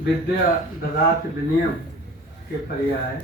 विद्या ददाति विनयम के पर्याय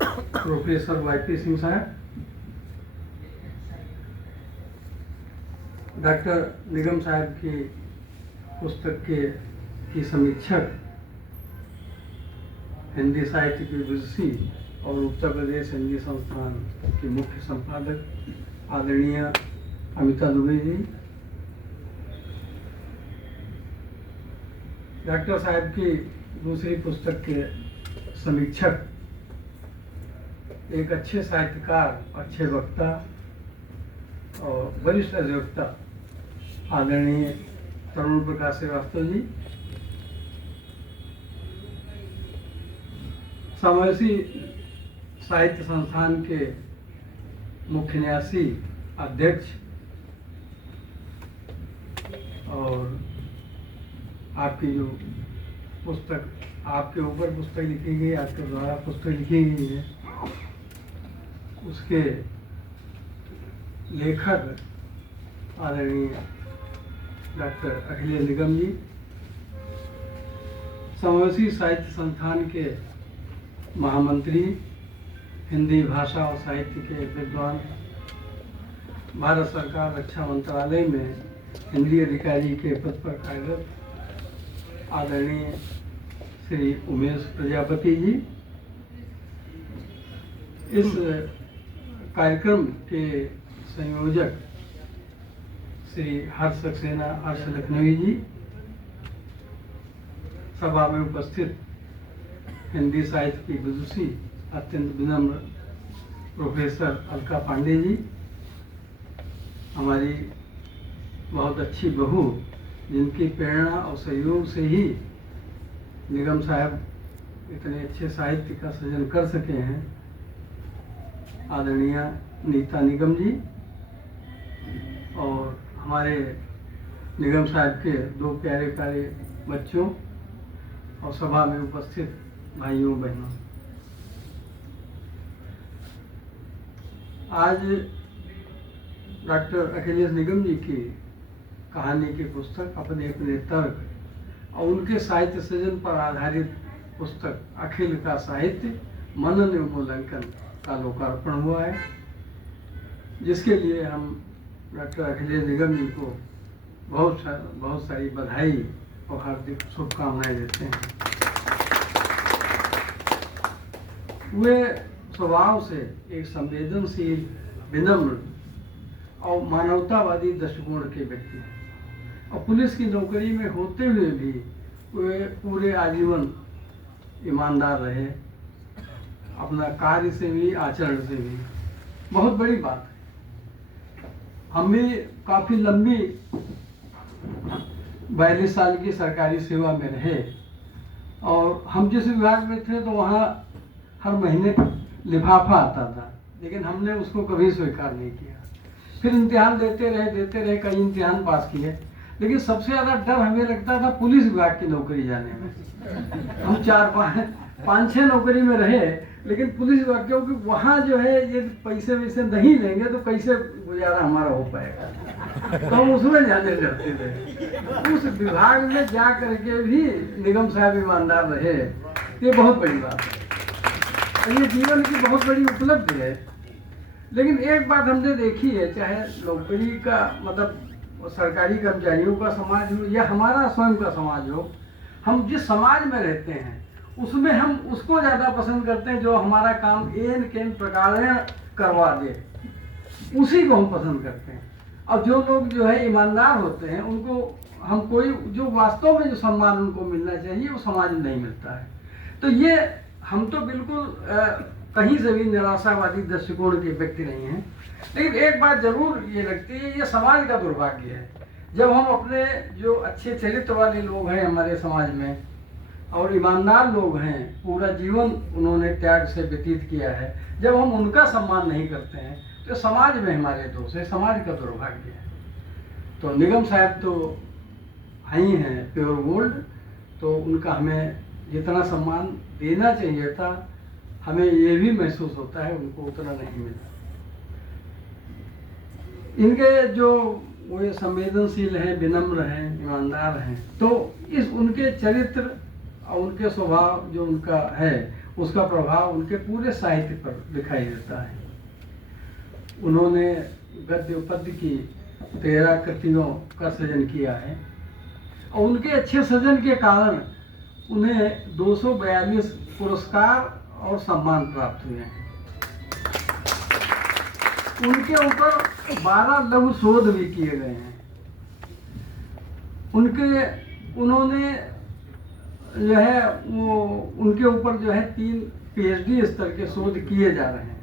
प्रोफेसर वाईपी सिंह साहब, डॉक्टर निगम साहब की पुस्तक की समीक्षक, हिंदी साहित्य की विदुषी और उत्तर प्रदेश हिंदी संस्थान की मुख्य संपादक आदरणीय अमिता दुबे जी, डॉक्टर साहब की दूसरी पुस्तक के समीक्षक, एक अच्छे साहित्यकार, अच्छे वक्ता और वरिष्ठ अधिवक्ता आदरणीय तरुण प्रकाश श्रीवास्तव जी, समावेशी साहित्य संस्थान के मुख्य न्यासी अध्यक्ष और आपकी जो पुस्तक, आपके ऊपर पुस्तक लिखी गई, आपके द्वारा पुस्तक लिखी गई है, उसके लेखक आदरणीय डॉक्टर अखिलेश निगम जी, समावेशी साहित्य संस्थान के महामंत्री, हिंदी भाषा और साहित्य के विद्वान, भारत सरकार रक्षा मंत्रालय में हिंदी अधिकारी के पद पर कार्यरत आदरणीय श्री उमेश प्रजापति जी, इस कार्यक्रम के संयोजक श्री हर्ष सक्सेना हर्ष लखनवी जी, सभा में उपस्थित हिंदी साहित्य की विदुषी अत्यंत विनम्र प्रोफेसर अलका पांडे जी, हमारी बहुत अच्छी बहू जिनकी प्रेरणा और सहयोग से ही निगम साहब इतने अच्छे साहित्य का सृजन कर सके हैं, आदरणीय नीता निगम जी, और हमारे निगम साहब के दो प्यारे प्यारे बच्चों और सभा में उपस्थित भाइयों बहनों। आज डॉक्टर अखिलेश निगम जी की कहानी की पुस्तक, अपने अपने तर्क और उनके साहित्य सृजन पर आधारित पुस्तक अखिल का साहित्य मनन उन्मूलंकन का लोकार्पण हुआ है, जिसके लिए हम डॉक्टर अखिलेश निगम जी को बहुत सारी बधाई और हार्दिक शुभकामनाएं देते हैं। वे स्वभाव से एक संवेदनशील, विनम्र और मानवतावादी दृष्टिकोण के व्यक्ति हैं, और पुलिस की नौकरी में होते हुए भी वे पूरे आजीवन ईमानदार रहे, अपना कार्य से भी आचरण से भी। बहुत बड़ी बात है। हम भी काफ़ी लंबी 42 साल की सरकारी सेवा में रहे, और हम जिस विभाग में थे तो वहाँ हर महीने लिफाफा आता था, लेकिन हमने उसको कभी स्वीकार नहीं किया। फिर इम्तिहान देते रहे, कई इम्तिहान पास किए, लेकिन सबसे ज़्यादा डर हमें लगता था पुलिस विभाग की नौकरी जाने में। हम 4-5-6 नौकरी में रहे, लेकिन पुलिस विभाग, क्योंकि वहाँ जो है ये पैसे वैसे नहीं लेंगे तो कैसे गुजारा हमारा हो पाएगा, तो हम उसमें जाने डरते थे। उस विभाग में जा करके भी निगम साहब ईमानदार रहे, ये बहुत बड़ी बात है, ये जीवन की बहुत बड़ी उपलब्धि है। लेकिन एक बात हमने देखी है, चाहे नौकरी का मतलब सरकारी कर्मचारियों का समाज हो या हमारा स्वयं का समाज हो, हम जिस समाज में रहते हैं उसमें हम उसको ज़्यादा पसंद करते हैं जो हमारा काम एन केन प्रकार करवा दे, उसी को हम पसंद करते हैं। और जो लोग जो है ईमानदार होते हैं, उनको हम कोई जो वास्तव में जो सम्मान उनको मिलना चाहिए वो समाज में नहीं मिलता है। तो ये हम तो बिल्कुल कहीं से भी निराशावादी दृष्टिकोण के व्यक्ति नहीं हैं, लेकिन एक बात जरूर ये लगती है, ये समाज का दुर्भाग्य है जब हम अपने जो अच्छे चरित्र वाले लोग हैं हमारे समाज में और ईमानदार लोग हैं, पूरा जीवन उन्होंने त्याग से व्यतीत किया है, जब हम उनका सम्मान नहीं करते हैं तो समाज में हमारे दोष है, समाज का दुर्भाग्य है। तो निगम साहब तो ही हैं प्योर गोल्ड, तो उनका हमें जितना सम्मान देना चाहिए था, हमें ये भी महसूस होता है उनको उतना नहीं मिला। इनके जो वो ये संवेदनशील हैं, विनम्र हैं, ईमानदार हैं। तो इस उनके चरित्र और उनके स्वभाव जो उनका है, उसका प्रभाव उनके पूरे साहित्य पर दिखाई देता है। उन्होंने गद्य पद्य की 13 कृतियों का सृजन किया है और उनके अच्छे सृजन के कारण उन्हें 242 पुरस्कार और सम्मान प्राप्त हुए हैं। उनके ऊपर 12 लघु शोध भी किए गए हैं। उन्होंने जो है वो उनके ऊपर जो है 3 PhD स्तर के शोध किए जा रहे हैं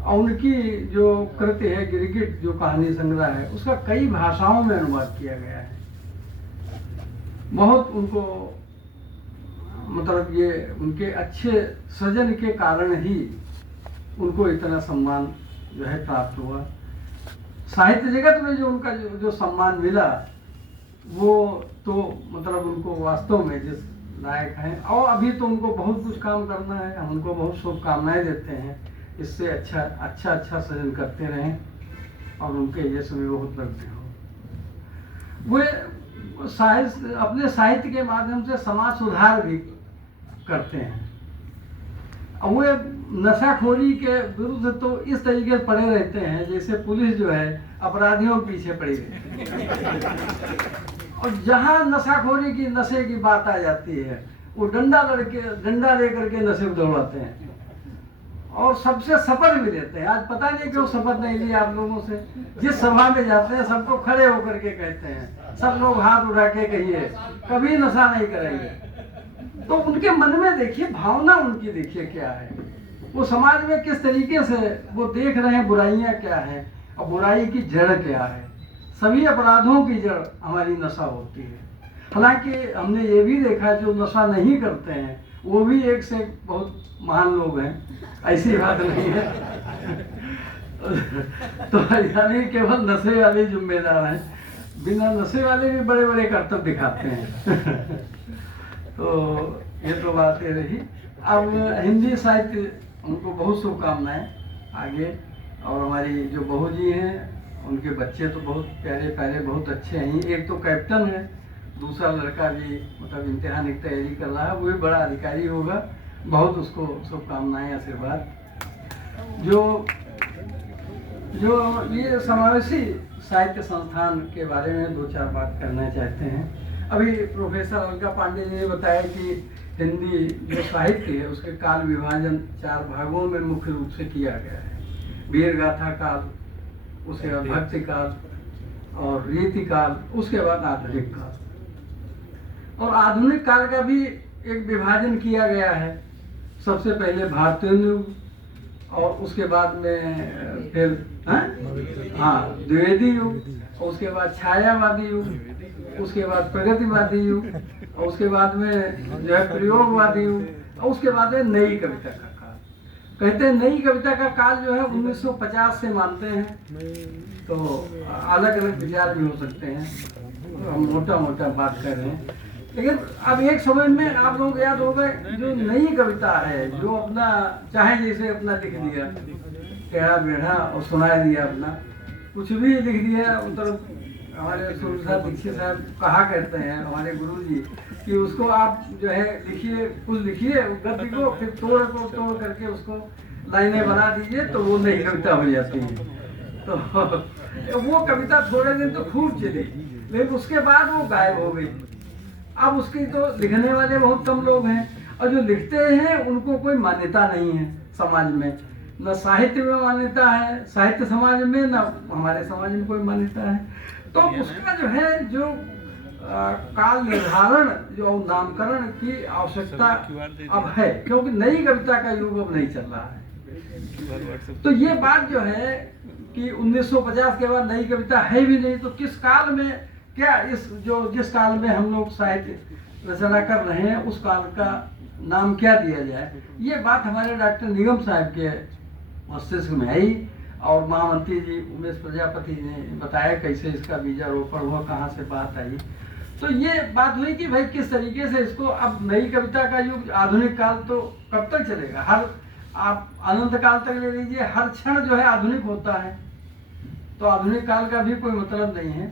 और उनकी जो कृति है गिरगिट, जो कहानी संग्रह है, उसका कई भाषाओं में अनुवाद किया गया है। बहुत उनको मतलब ये उनके अच्छे सृजन के कारण ही उनको इतना सम्मान जो है प्राप्त हुआ। साहित्य जगत में जो उनका जो सम्मान मिला वो तो मतलब उनको वास्तव में जिस लायक हैं। और अभी तो उनको बहुत कुछ काम करना है, हम उनको बहुत शुभकामनाएं देते हैं। इससे अच्छा सृजन करते रहें और उनके यश में बहुत वृद्धि हो। वे साहित्य अपने साहित्य के माध्यम से समाज सुधार भी करते हैं। और वे नशाखोरी के विरुद्ध तो इस तरीके से पड़े रहते हैं जैसे पुलिस जो है अपराधियों के पीछे पड़ी रहती है। और जहाँ नशाखोरी की नशे की बात आ जाती है वो डंडा ले करके नशे को दौड़ाते हैं और सबसे शपथ भी लेते हैं। आज पता नहीं क्यों शपथ नहीं ली आप लोगों से। जिस सभा में जाते हैं सबको खड़े होकर के कहते हैं, सब लोग हाथ उठा के कहिए कभी नशा नहीं करेंगे। तो उनके मन में देखिए भावना, उनकी देखिए क्या है, वो समाज में किस तरीके से वो देख रहे हैं बुराइयां क्या है और बुराई की जड़ क्या है। सभी अपराधों की जड़ हमारी नशा होती है। हालांकि हमने ये भी देखा जो नशा नहीं करते हैं वो भी एक से बहुत महान लोग हैं, ऐसी बात नहीं है। तो यानी केवल नशे वाले जिम्मेदार हैं, बिना नशे वाले भी बड़े बड़े कर्तव्य दिखाते हैं। तो ये तो बात ये रही। अब हिंदी साहित्य उनको बहुत शुभकामनाएं आगे। और हमारी जो बहू जी हैं उनके बच्चे तो बहुत प्यारे प्यारे बहुत अच्छे हैं। एक तो कैप्टन है, दूसरा लड़का भी मतलब इम्तिहान की तैयारी कर रहा है, वो भी बड़ा अधिकारी होगा। बहुत उसको शुभकामनाएं, आशीर्वाद। जो ये समावेशी साहित्य संस्थान के बारे में 2-4 बात करना चाहते हैं। अभी प्रोफेसर अलका पांडे जी ने बताया कि हिंदी जो साहित्य है उसके काल विभाजन 4 भागों में मुख्य रूप से किया गया है। वीर गाथा काल, उसके बाद भक्ति काल और रीति काल, उसके बाद आधुनिक काल। और आधुनिक काल का भी एक विभाजन किया गया है। सबसे पहले भारतीय युग और उसके बाद में फिर द्विवेदी युग, और उसके बाद छायावादी युग, उसके बाद प्रगतिवादी युग, और उसके बाद में जो है प्रयोगवादी युग, और उसके बाद में नई कविता का काल। कहते हैं नई कविता का काल जो है 1950 से मानते हैं। तो अलग अलग विचार भी हो सकते हैं, हम मोटा बात कर रहे हैं। लेकिन अब एक समय में आप लोग याद हो गए जो नई कविता है, जो अपना चाहे जैसे अपना लिख दिया, टेढ़ा बेढ़ा और सुना दिया, अपना कुछ भी लिख दिया। मतलब हमारे सूर्य दीक्षित साहब कहा करते हैं हमारे गुरु जी कि उसको आप जो है लिखिए, कुछ लिखिए गद्य को, फिर तोड़ करके उसको लाइनें बना दीजिए तो वो नई कविता हो जाती है। तो वो कविता थोड़े दिन तो खूब चली, लेकिन उसके बाद वो गायब हो गई। अब उसकी तो लिखने वाले बहुत कम लोग हैं, और जो लिखते हैं उनको कोई मान्यता नहीं है समाज में। न साहित्य में मान्यता है, साहित्य समाज में, न हमारे समाज में कोई मान्यता है। तो उसका जो है जो काल निर्धारण जो नामकरण की आवश्यकता अब है, क्योंकि नई कविता का युग अब नहीं चल रहा है। तो ये बात जो है कि 1950 के बाद नई कविता है भी नहीं, तो किस काल में क्या जिस काल में हम लोग साहित्य रचना कर रहे हैं उस काल का नाम क्या दिया जाए। ये बात हमारे डॉक्टर निगम साहब के मस्तिष्क में आई और महामंत्री जी उमेश प्रजापति ने बताया कैसे इसका बीजारोपण हुआ, कहाँ से बात आई। तो ये बात हुई कि भाई किस तरीके से इसको, अब नई कविता का युग आधुनिक काल तो कब तक चलेगा, हर आप अनंत काल तक ले लीजिए, हर क्षण जो है आधुनिक होता है। तो आधुनिक काल का भी कोई मतलब नहीं है।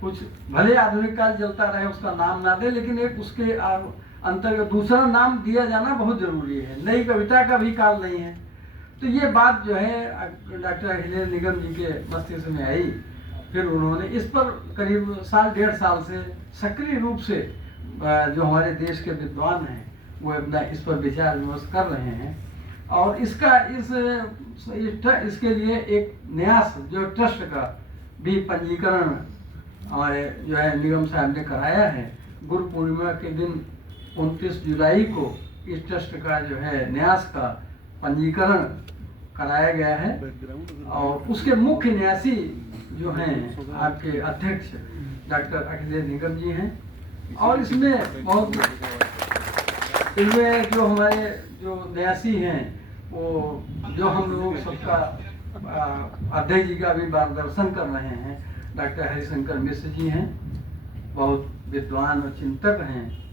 कुछ भले आधुनिक काल चलता रहे, उसका नाम ना दे, लेकिन एक उसके अंतर्गत दूसरा नाम दिया जाना बहुत जरूरी है। नई कविता का भी काल नहीं है। तो ये बात जो है डॉक्टर अखिलेश निगम जी के मस्तिष्क में आई। फिर उन्होंने इस पर करीब साल डेढ़ साल से सक्रिय रूप से जो हमारे देश के विद्वान हैं वो अपना इस पर विचार विमर्श कर रहे हैं। और इसके लिए एक न्यास जो ट्रस्ट का भी पंजीकरण हमारे जो है निगम साहब ने कराया है। गुरु पूर्णिमा के दिन 29 जुलाई को इस ट्रस्ट का जो है न्यास का पंजीकरण कराया गया है। और उसके मुख्य न्यासी जो हैं आपके अध्यक्ष डॉक्टर अखिलेश निगम जी हैं। और इसमें जो हमारे जो न्यासी हैं वो जो हम लोग सबका अध्यक्ष जी का भी मार्गदर्शन कर रहे हैं, डॉक्टर हरिशंकर मिश्र जी हैं। बहुत विद्वान और चिंतक हैं।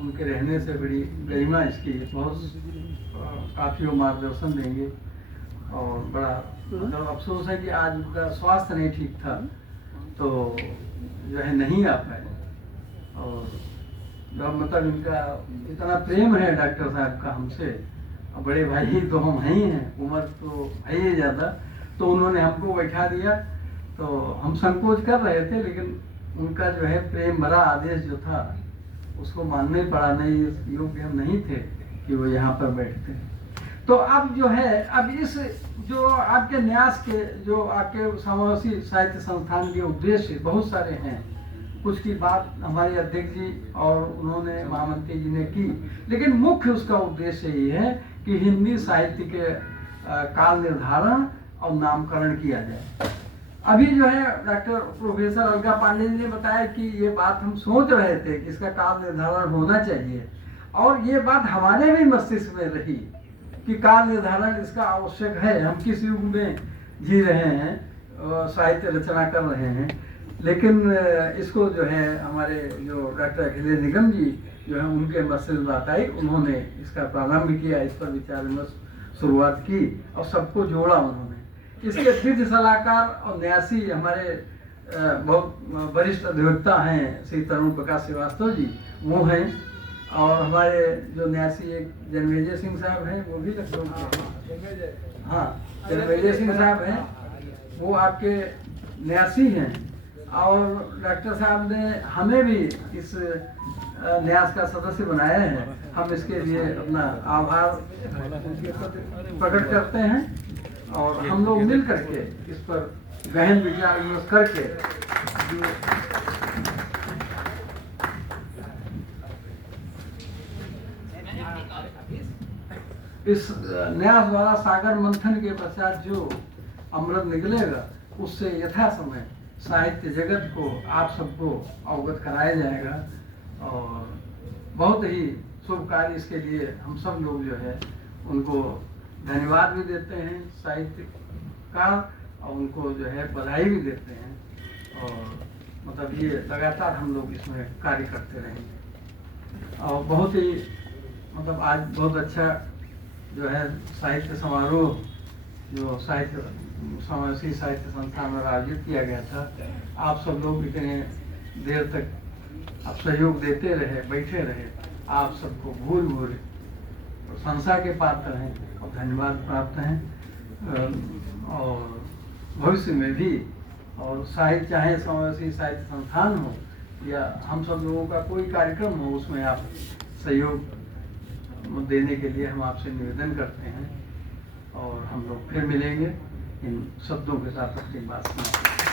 उनके रहने से बड़ी गरिमा इसकी बहुत काफ़ी वो मार्गदर्शन देंगे। और बड़ा मतलब अफसोस है कि आज उनका स्वास्थ्य नहीं ठीक था, तो जो है नहीं आ पाए। और जो मतलब इनका इतना प्रेम है डॉक्टर साहब का हमसे, बड़े भाई तो हम हैं ही हैं, उम्र तो है ही ज़्यादा, तो उन्होंने हमको बैठा दिया। तो हम संकोच कर रहे थे, लेकिन उनका जो है प्रेम भरा आदेश जो था उसको मानना ही पड़ा। नहीं, इस योग्य हम नहीं थे कि वो यहाँ पर बैठते। तो अब जो है, अब इस जो आपके न्यास के जो आपके समावेशी साहित्य संस्थान के उद्देश्य बहुत सारे हैं। कुछ की बात हमारे अध्यक्ष जी और उन्होंने महामंत्री जी ने की, लेकिन मुख्य उसका उद्देश्य ये है कि हिंदी साहित्य के काल निर्धारण और नामकरण किया जाए। अभी जो है डॉक्टर प्रोफेसर अलका पांडे जी ने बताया कि ये बात हम सोच रहे थे कि इसका काल निर्धारण होना चाहिए, और ये बात हमारे भी मस्तिष्क में रही कि काल निर्धारण इसका आवश्यक है। हम किस युग में जी रहे हैं, साहित्य रचना कर रहे हैं, लेकिन इसको जो है हमारे जो डॉक्टर अखिलेश निगम जी जो है उनके मस्तिष्क बात आई, उन्होंने इसका प्रारंभ किया, इस पर विचार विमर्श शुरुआत की और सबको जोड़ा उन्होंने। इसके विधि सलाहकार और न्यासी हमारे बहुत वरिष्ठ अधिवक्ता हैं श्री तरुण प्रकाश श्रीवास्तव जी, वो हैं। और हमारे जो न्यासी एक जन्मेजय सिंह साहब हैं, वो भी लखनऊ के, हाँ जन्मेजय सिंह साहब हैं, वो आपके न्यासी हैं। और डॉक्टर साहब ने हमें भी इस न्यास का सदस्य बनाया है। हम इसके लिए अपना आभार प्रकट करते हैं। और हम लोग मिल करके इस पर गहन विचार विमर्श करके इस न्यास द्वारा सागर मंथन के पश्चात जो अमृत निकलेगा उससे यथा समय साहित्य जगत को आप सबको अवगत कराया जाएगा। और बहुत ही शुभ कार्य इसके लिए हम सब लोग जो है उनको धन्यवाद भी देते हैं साहित्य का, और उनको जो है बधाई भी देते हैं। और मतलब ये लगातार हम लोग इसमें कार्य करते रहेंगे। और बहुत ही मतलब आज बहुत अच्छा जो है साहित्य समारोह जो समावेशी साहित्य संस्थान में आयोजित किया गया था। आप सब लोग इतने देर तक आप सहयोग देते रहे, बैठे रहे, आप सबको भूल भूल प्रशंसा के पात्र हैं और धन्यवाद प्राप्त हैं। और भविष्य में भी, और साहित्य चाहे समावेशी साहित्य संस्थान हो या हम सब लोगों का कोई कार्यक्रम हो, उसमें आप सहयोग देने के लिए हम आपसे निवेदन करते हैं। और हम लोग फिर मिलेंगे इन शब्दों के साथ अपनी बात सुना।